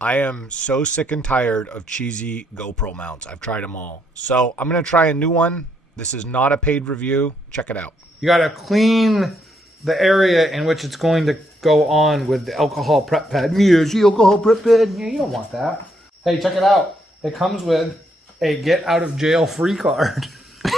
I am so sick and tired of cheesy GoPro mounts. I've tried them all. So I'm going to try a new one. This is not a paid review. Check it out. You got to clean the area in which it's going to go on with the alcohol prep pad. Yes, the alcohol prep pad. Yeah, you don't want that. Hey, check it out. It comes with a get out of jail free card.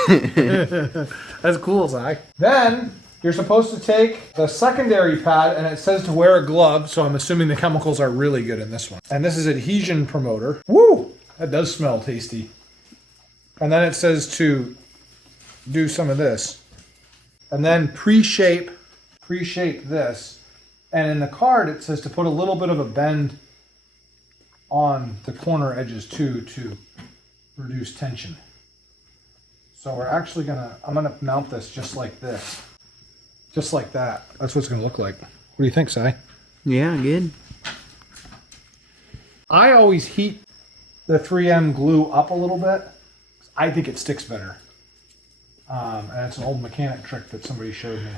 That's cool, Zai. Then you're supposed to take the secondary pad, and it says to wear a glove, so I'm assuming the chemicals are really good in this one. And this is adhesion promoter. Woo! That does smell tasty. And then it says to do some of this. And then pre-shape this. And in the card, it says to put a little bit of a bend on the corner edges too to reduce tension. So we're actually I'm gonna mount this just like this. Just like that. That's what it's gonna look like. What do you think, Si? Yeah, good. I always heat the 3M glue up a little bit. I think it sticks better. And it's an old mechanic trick that somebody showed me.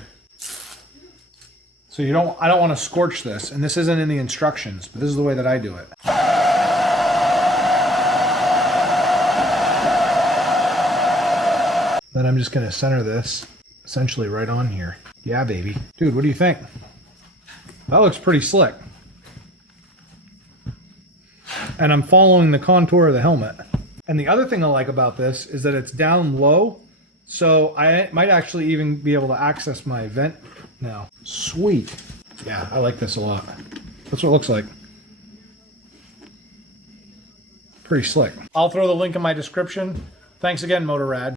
So I don't want to scorch this, and this isn't in the instructions, but this is the way that I do it. Then I'm just going to center this essentially right on here. Yeah, baby. Dude, what do you think? That looks pretty slick. And I'm following the contour of the helmet. And the other thing I like about this is that it's down low, so I might actually even be able to access my vent now. Sweet. Yeah, I like this a lot. That's what it looks like. Pretty slick. I'll throw the link in my description. Thanks again, Motorrad.